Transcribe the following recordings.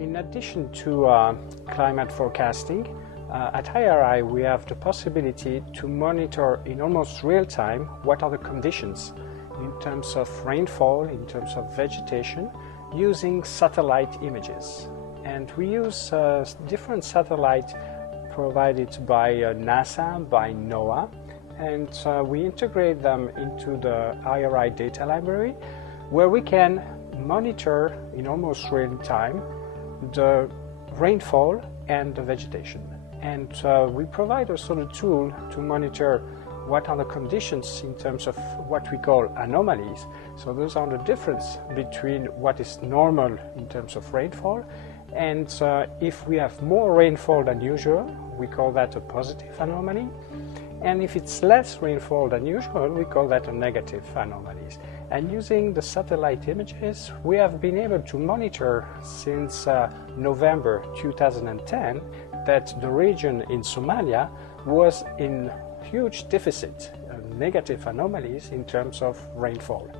In addition to climate forecasting, at IRI we have the possibility to monitor in almost real time what are the conditions in terms of rainfall, in terms of vegetation, using satellite images. And we use different satellites provided by NASA, by NOAA, and we integrate them into the IRI data library, where we can monitor in almost real time the rainfall and the vegetation. And we provide also the tool to monitor what are the conditions in terms of what we call anomalies. So those are the difference between what is normal in terms of rainfall, and if we have more rainfall than usual, we call that a positive anomaly. And if it's less rainfall than usual, we call that a negative anomalies. And using the satellite images, we have been able to monitor since November 2010 that the region in Somalia was in huge deficit, negative anomalies in terms of rainfall.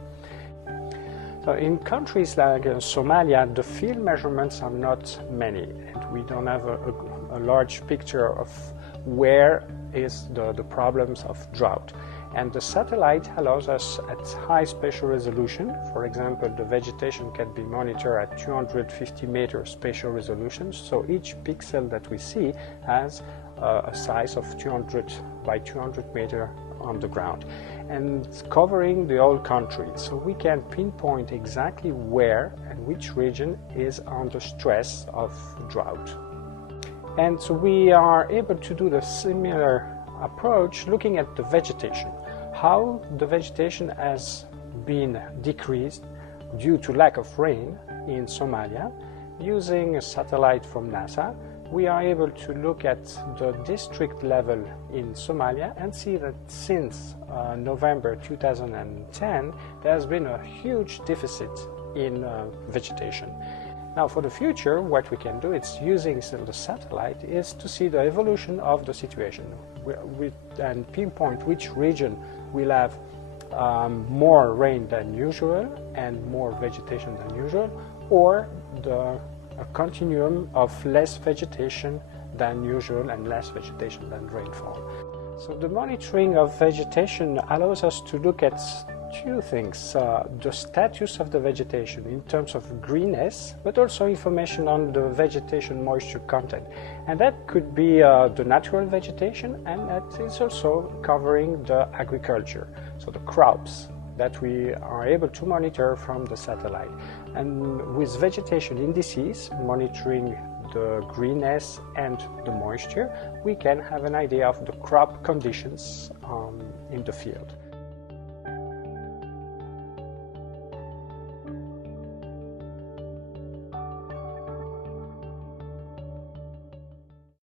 So in countries like Somalia, the field measurements are not many, and we don't have a large picture of where is the problems of drought. And the satellite allows us at high spatial resolution. For example, the vegetation can be monitored at 250 meter spatial resolution. So each pixel that we see has a size of 200 by 200 meter on the ground, and covering the whole country. So we can pinpoint exactly where and which region is under stress of drought. And so we are able to do the similar approach looking at the vegetation, how the vegetation has been decreased due to lack of rain in Somalia. Using a satellite from NASA, we are able to look at the district level in Somalia and see that since November 2010 there has been a huge deficit in vegetation. Now for the future, what we can do, it's using the satellite, is to see the evolution of the situation and pinpoint which region will have more rain than usual and more vegetation than usual, or a continuum of less vegetation than usual and less vegetation than rainfall. So the monitoring of vegetation allows us to look at two things: the status of the vegetation in terms of greenness, but also information on the vegetation moisture content. And that could be the natural vegetation, and that is also covering the agriculture, so the crops that we are able to monitor from the satellite. And with vegetation indices, monitoring the greenness and the moisture, we can have an idea of the crop conditions in the field.